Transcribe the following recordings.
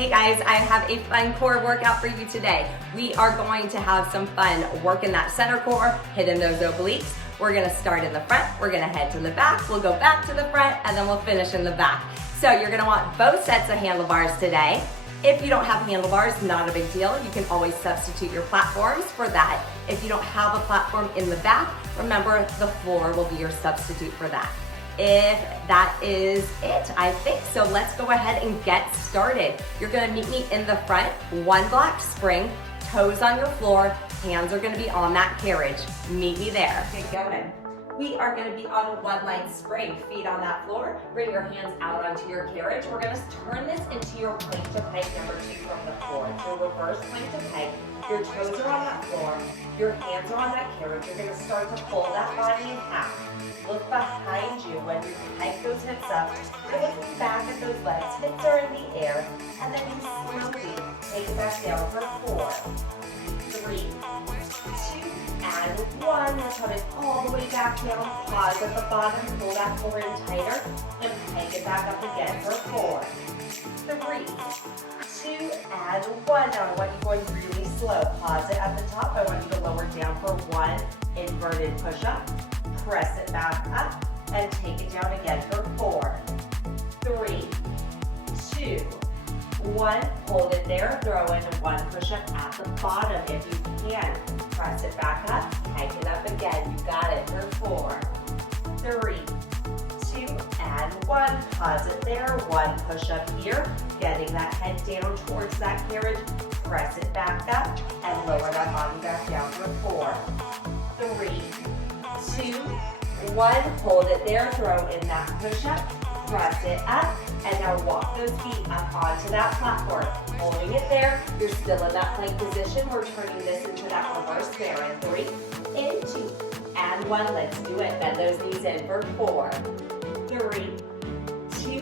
Hey guys, I have a fun core workout for you today. We are going to have some fun working that center core, hitting those obliques. We're gonna start in the front, we're gonna head to the back, we'll go back to the front, and then we'll finish in the back. So you're gonna want both sets of handlebars today. If you don't have handlebars, not a big deal. You can always substitute your platforms for that. If you don't have a platform in the back, remember the floor will be your substitute for that. If that is it, I think. So let's go ahead and get started. You're gonna meet me in the front, one block spring, toes on your floor, hands are gonna be on that carriage. Meet me there. Get going. We are gonna be on a one line spring, feet on that floor. Bring your hands out onto your carriage. We're gonna turn this into your plank to peg number 2 from the floor. So reverse plank to peg. Your toes are on that floor. Your hands are on that carriage. You're gonna start to pull that body in half. Look behind you when you peg those hips up. You're looking back at those legs. Hips are in the air. And then you slowly take it back down for 4, 3, 2, and 1. We're coming all the way back down. Pause at the bottom. Pull that core in tighter. And peg it back up again for 4, 3, 2, and 1. Now I want you going really slow. Pause it at the top. I want you to lower down for 1 inverted push-up. Press it back up and take it down again for 4, 3, 2, 1. Hold it there. Throw in 1 push-up at the bottom if you can. Press it back up. Peg it up again. You got it for 4, 3, 2, and 1. Pause it there. 1 push-up here. Getting that head down towards that carriage. Press it back up and lower that body back down for 4, 3, 2, 1. Hold it there. Throw in that push-up. Press it up. And now walk those feet up onto that platform. Holding it there. You're still in that plank position. We're turning this into that reverse there. In 3, in 2, and 1. Let's do it. Bend those knees in for 4, 3, 2,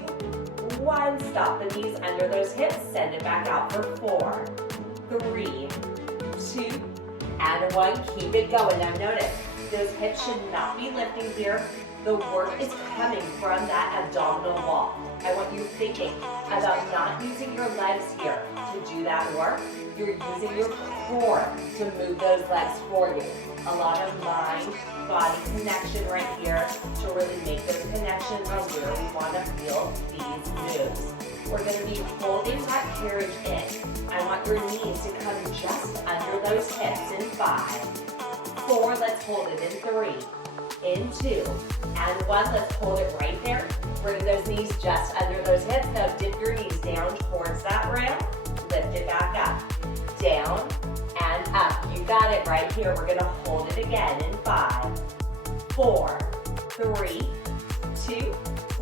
1. Stop the knees under those hips. Send it back out for 4, 3, 2, and 1. Keep it going. Now notice, those hips should not be lifting here. The work is coming from that abdominal wall. I want you thinking about not using your legs here to do that work. You're using your core to move those legs for you. A lot of mind-body connection right here to really make those connections on where we want to feel these moves. We're going to be holding that carriage in. I want your knees to come just under those hips in 5, 4, let's hold it in 3, in 2, and 1, let's hold it right there. Bring those knees just under those hips. Now dip your knees down towards that rail. Lift it back up, down, and up. You got it right here. We're gonna hold it again in 5, 4, 3, 2,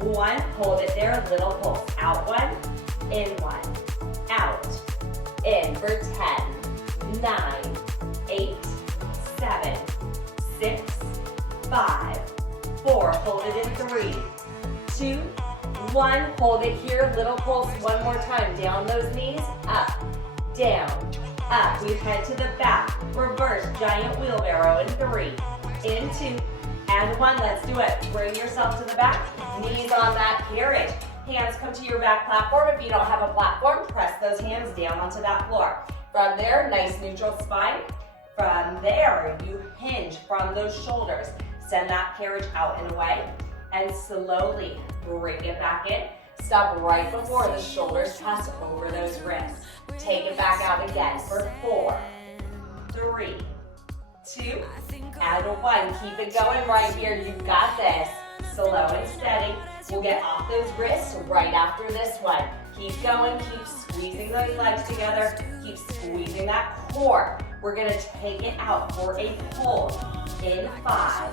1. Hold it there, little pulse. Out 1, in 1, out, in for 10, 9, 8, 7, 6, 5, 4. Hold it in 3, 2, 1. Hold it here. Little pulse one more time. Down those knees. Up, down, up. We head to the back. Reverse giant wheelbarrow in 3, in 2, and 1. Let's do it. Bring yourself to the back. Knees on that carriage. Hands come to your back platform. If you don't have a platform, press those hands down onto that floor. From there, nice neutral spine. From there, you hinge from those shoulders. Send that carriage out and away, and slowly bring it back in. Stop right before the shoulders pass over those wrists. Take it back out again for 4, 3, 2, and 1. Keep it going right here. You got this. Slow and steady. We'll get off those wrists right after this one. Keep going. Keep squeezing those legs together. Keep squeezing that core. We're going to take it out for a hold in 5,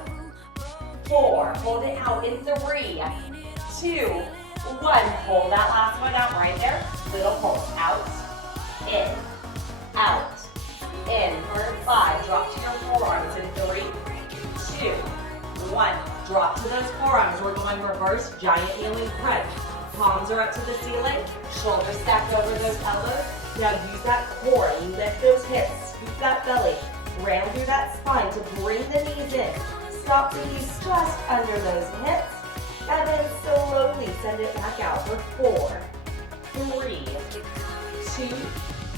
4. Hold it out in 3, 2, 1. Hold that last one out right there. Little pulse. Out, in, out, in for 5. Drop to your forearms in 3, 2, 1. Drop to those forearms. We're going reverse giant kneeling crunch. Palms are up to the ceiling. Shoulders stacked over those elbows. Now use that core. Lift those hips. Scoop that belly. Round through that spine to bring the knees in. Stop the knees just under those hips. And then slowly send it back out for 4, 3, 2,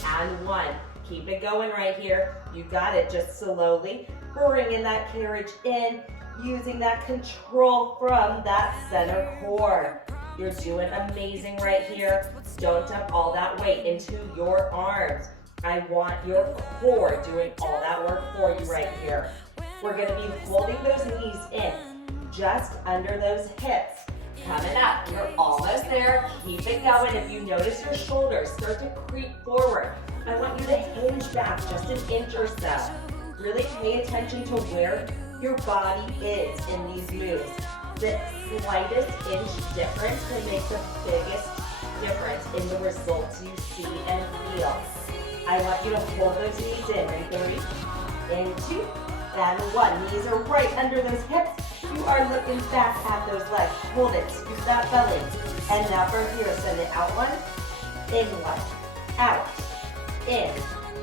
and 1. Keep it going right here. You got it. Just slowly bringing that carriage in, using that control from that center core. You're doing amazing right here. Don't dump all that weight into your arms. I want your core doing all that work for you right here. We're going to be holding those knees in, just under those hips. Coming up, you're almost there. Keep it going. If you notice your shoulders start to creep forward, I want you to hinge back just an inch or so. Really pay attention to where your body is in these moves. The slightest inch difference can make the biggest difference in the results you see and feel. I want you to hold those knees in. Ready? 3, and 2, and 1. Knees are right under those hips. You are looking back at those legs. Hold it. Scoop that belly. And now from here, send it out 1, in 1, out, in.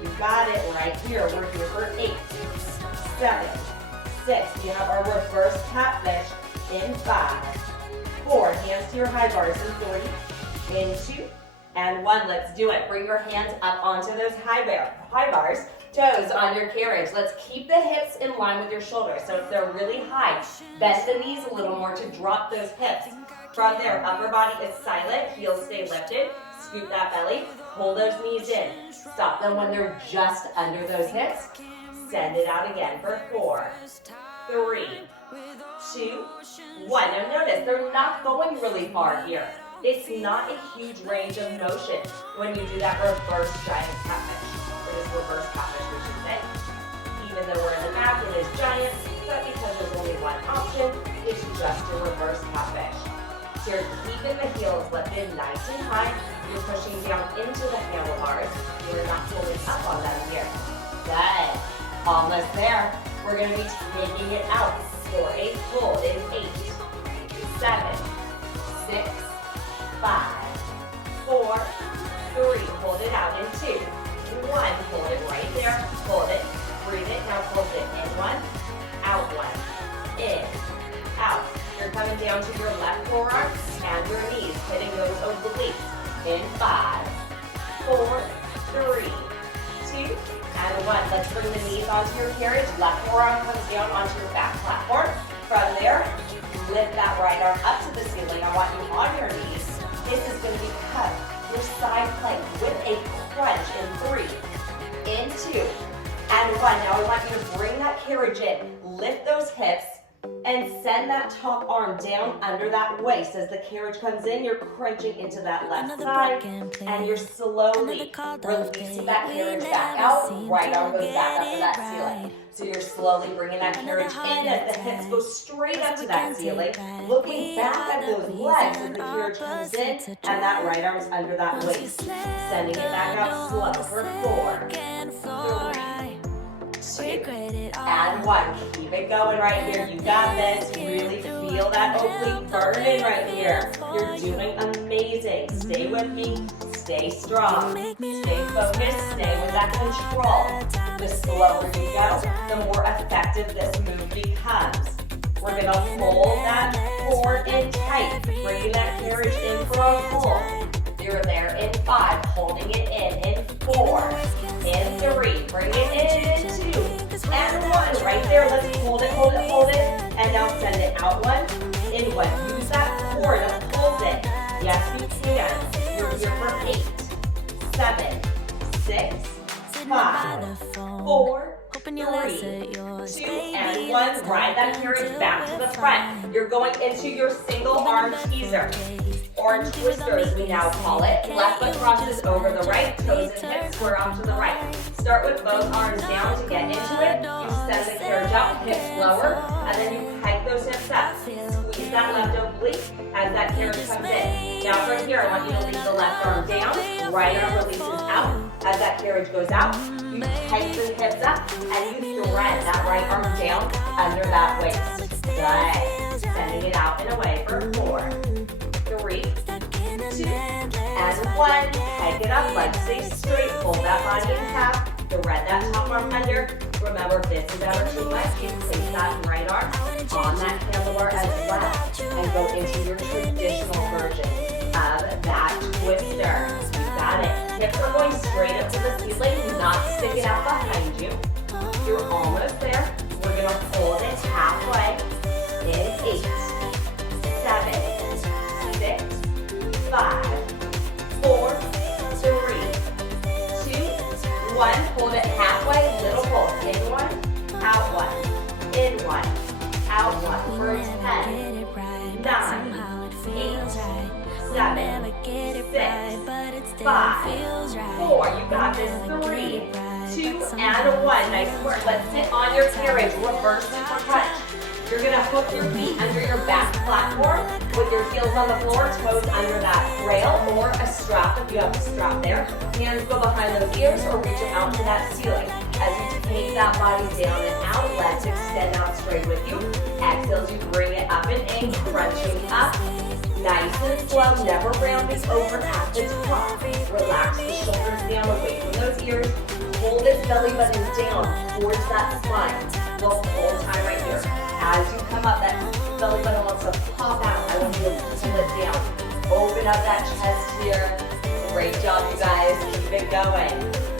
You got it right here. We're here for 8, 7, 6. We have our reverse catfish in 5, 4. Hands to your high bars in 3, in 2, and 1. Let's do it. Bring your hands up onto those high bars. Toes on your carriage. Let's keep the hips in line with your shoulders. So if they're really high, bend the knees a little more to drop those hips. From there, upper body is silent, heels stay lifted. Scoop that belly, pull those knees in. Stop them when they're just under those hips. Send it out again for 4, 3, 2, 1. Now notice, they're not going really far here. It's not a huge range of motion when you do that reverse giant catfish. Or this reverse catfish, we should say. Even though we're in the back, it is giant, but because there's only one option, it's just a reverse catfish. So you're keeping the heels lifted nice and high. You're pushing down into the handlebars. You're not pulling up on them here. Good. Almost there. We're going to be taking it out for a hold in 8, 7, 6, 5, 4, 3. Hold it out in 2, 1. Hold it right there. Hold it. Breathe it. Now hold it in 1, out 1, in, out. You're coming down to your left forearm and your knees, hitting those obliques in 5, 4, 3, 2, and 1. Let's bring the knees onto your carriage. Left forearm comes down onto your back platform. From there, lift that right arm up to the ceiling. I want you on your knees. This is going to become your side plank with a crunch in 3, in 2, and 1. Now I want you to bring that carriage in. Lift those hips and send that top arm down under that waist. As the carriage comes in, you're crunching into that left side, and you're slowly releasing that carriage back out. Right arm goes back up to that ceiling. So you're slowly bringing that carriage in as the hips go straight up to that ceiling, looking back at those legs as the carriage comes in, and that right arm's under that waist. Sending it back out slow for 4, 3, 2, and 1. Keep it going right here. You got this. Really feel that oblique burning right here. You're doing amazing. Stay with me. Stay strong. Stay focused. Stay with that control. The slower you go, the more effective this move becomes. We're going to hold that core in tight. Bringing that carriage in for a hold. You're there in 5. Holding it in 4, in 3. Bring it in 2, and 1. Right there. Let's hold it, hold it, hold it. And now send it out 1, in 1. Use that core to hold it. Yes, you can. You're here for 8, 7, 6, 5, 4, 3, 2, and 1. Ride that carriage back to the front. You're going into your single arm teaser, or twister as we now call it. Left foot crosses over the right, toes and hips square off to the right. Start with both arms down to get into it. You send the carriage out, hips lower, and then you hike those hips up. Squeeze that left oblique as that carriage comes in. Now from here, I want you to leave the left arm down, right arm releases out. As that carriage goes out, you tighten the hips up, and you thread that right arm down under that waist. Good. Sending it out and away for 4, 3, 2, and 1. Hike it up, legs stay straight. Hold that body in half. Thread that top arm under. Remember, if this is ever too much, you place that right arm on that handlebar as well, and go into your traditional version of that twister. hips are going straight up to the ceiling, not sticking out behind you. You're almost there. We're gonna hold it halfway in 8, 7, 6, 5, 4, 3, 2, 1. Hold it halfway, little hold. In 1, out 1. In 1, out 1. For 10, 9, 8, 7, 6, 5, 4. You got this. 3, 2, and 1. Nice work. Let's sit on your carriage. Reverse super crunch. You're gonna hook your feet under your back platform with your heels on the floor, toes under that rail or a strap if you have a strap there. Hands go behind those ears or reach out to that ceiling. As you take that body down and out, legs extend out straight with you. Exhale as you bring it up and in, crunching up. Nice and slow, never rounding over at the top. Relax the shoulders down away from those ears. Pull this belly button down towards that spine the whole time right here. As you come up, that belly button wants to pop out. I want you to pull it down. Open up that chest here. Great job, you guys. Keep it going.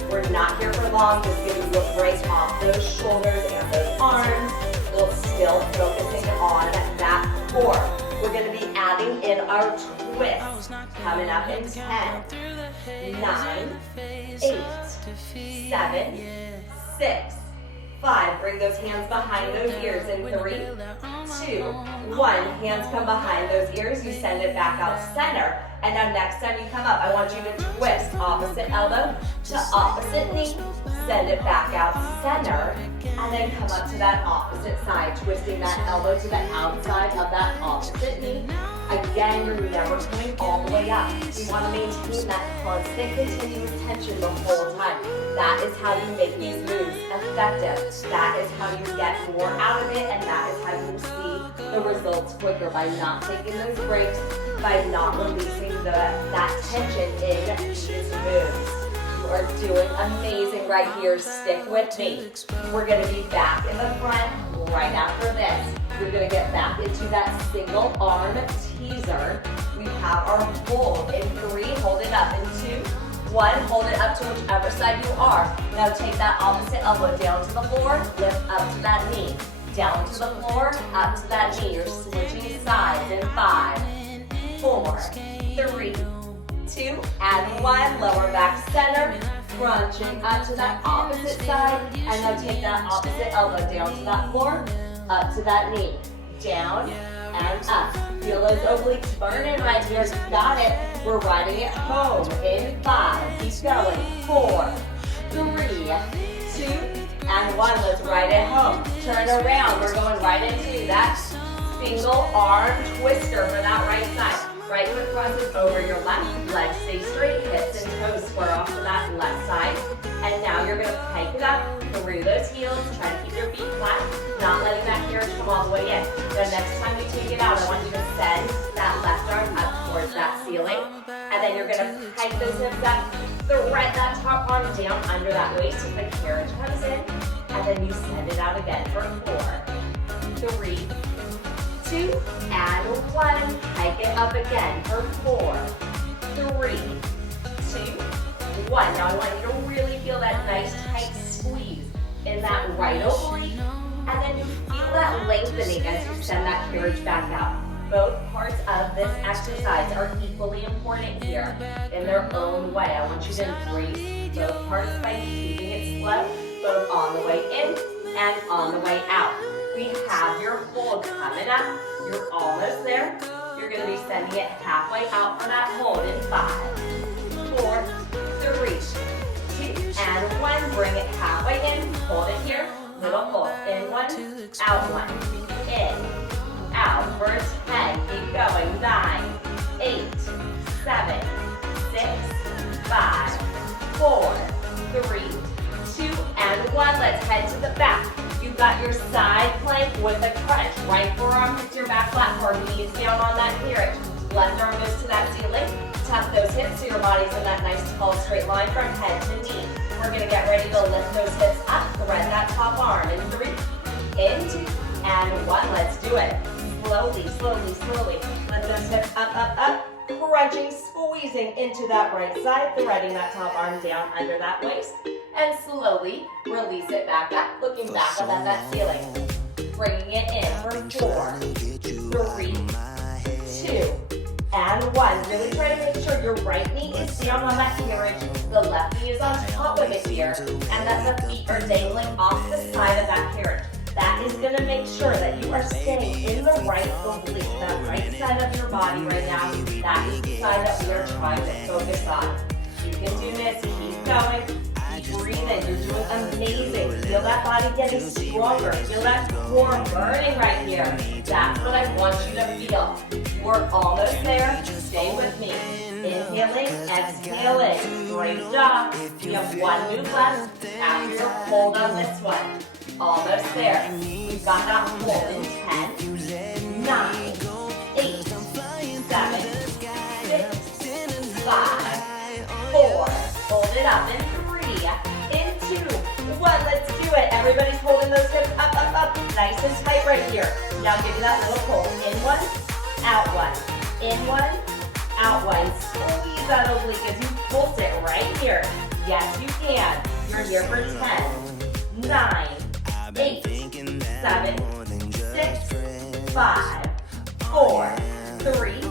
We're not here for long. Just giving you a break off those shoulders and those arms. We'll still focusing on that core. We're going to be adding in our twist. Coming up in 10, 9, 8, 7, 6, 5. Bring those hands behind those ears in 3, 2, 1. Hands come behind those ears. You send it back out center. And now next time you come up, I want you to twist opposite elbow to opposite knee. Send it back out center. And then come up to that opposite side, twisting that elbow to the outside of that opposite knee. Again, you're never coming all the way up. You want to maintain that constant, continuous tension the whole time. That is how you make these moves effective. That is how you get more out of it, and that is how you see the results quicker, by not taking those breaks, by not releasing that tension in these moves. You are doing amazing right here. Stick with me. We're going to be back in the front right after this. We're going to get back into that single arm teaser. We have our hold in 3, hold it up in 2, 1, hold it up to whichever side you are. Now take that opposite elbow down to the floor, lift up to that knee. Down to the floor, up to that knee. You're switching sides in 5, 4, 3, 2, and 1. Lower back center, crunching up to that opposite side. And now take that opposite elbow down to that floor, up to that knee. Down and up. Feel those obliques burning right here. You got it. We're riding it home in 5. Keep going. 4, 3, 2, and 1. Let's ride it home. Turn around. We're going right into that single arm twister for that right side. Right foot crosses over your left. Legs stay straight. Hips and toes square off to that left side. And now you're going to pike it up through those heels. Try to keep your feet flat. Not letting that carriage come all the way in. The next time you take it out, I want you to send that left arm up towards that ceiling. And then you're going to pike those hips up. Thread that top arm down under that waist as the carriage comes in. And then you send it out again for 4, 3, 2, and 1. Hike it up again for 4, 3, 2, 1. Now I want you to really feel that nice tight squeeze in that right oblique. And then you feel that lengthening as you send that carriage back out. Both parts of this exercise are equally important here in their own way. I want you to embrace both parts by keeping it slow, both on the way in and on the way out. We have your hold coming up. You're almost there. You're going to be sending it halfway out for that hold in 5, 4, 3, 2, and 1. Bring it halfway in. Hold it here. Little hold. In 1, out 1. In, out. For 10. Keep going. 9, 8, 7, 6, 5, 4, 3, 2, and 1. Let's head to the back. You've got your side plank with a crunch. Right forearm hits your back platform. Knees down on that carriage. Left arm goes to that ceiling. Tuck those hips so your body's in that nice tall straight line from head to knee. We're going to get ready to lift those hips up. Thread that top arm in 3, in 2, and 1. Let's do it. Slowly, slowly, slowly. Lift those hips up, up, up. Crunching, squeeze. squeezing into that right side, threading that top arm down under that waist, and slowly release it back up, looking back up at that ceiling. Bringing it in for 4, 3, 2, and 1. Really try to make sure your right knee is down on that carriage, the left knee is on top of it here, and that the feet are dangling off the side of that carriage. That is going to make sure that you are staying in the right oblique, that right side of your body right now. That is the side that we are trying to focus on. You can do this, keep going, keep breathing, you're doing amazing. Feel that body getting stronger, feel that core burning right here. That's what I want you to feel. We're almost there, stay with me. Inhaling, exhaling, great job. You have 1 move left after your hold on this one. Almost there. We've got that hold in 10, 9, 8, 7, 6, 5, 4. Hold it up in 3, in 2, 1. Let's do it. Everybody's holding those hips up, up, up. Nice and tight right here. Now give me that little pull. In 1, out 1. In 1, out 1. Squeeze that oblique as you pulse it right here. Yes, you can. You're here for 10, 9, 8, 7, 6, 5, 4, 3, 2,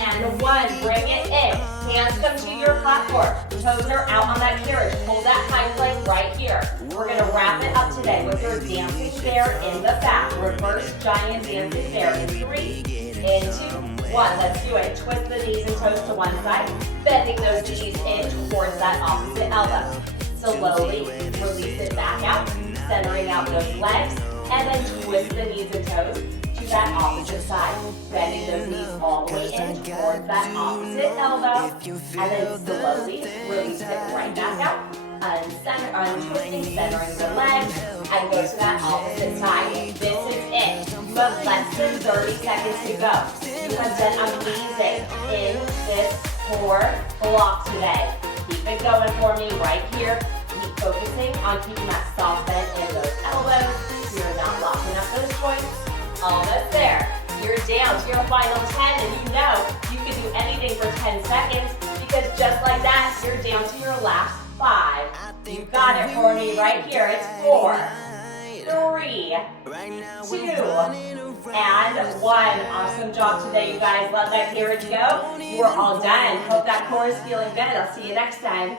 and 1. Bring it in. Hands come to your platform. Toes are out on that carriage. Hold that high plank right here. We're going to wrap it up today with your dancing bear in the back. Reverse giant dancing bear in 3, in 2, 1. Let's do it. Twist the knees and toes to one side. Bending those knees in towards that opposite elbow. Slowly release it back out. Centering out those legs, and then twist the knees and toes to that opposite side. Bending those knees all the way in towards that opposite elbow, and then slowly release it right back out. Untwisting, centering the legs, and go to that opposite side. This is it. You have less than 30 seconds to go. You have done amazing in this core block today. Keep it going for me right here. Keep focusing on keeping that soft bend in those elbows. You're not locking up those joints. Almost there. You're down to your final 10, and you know you can do anything for 10 seconds because just like that, you're down to your last 5. You got it for me right here. It's 4, 3, 2, and 1. Awesome job today, you guys. Let that carriage go. We're all done. Hope that core is feeling good. I'll see you next time.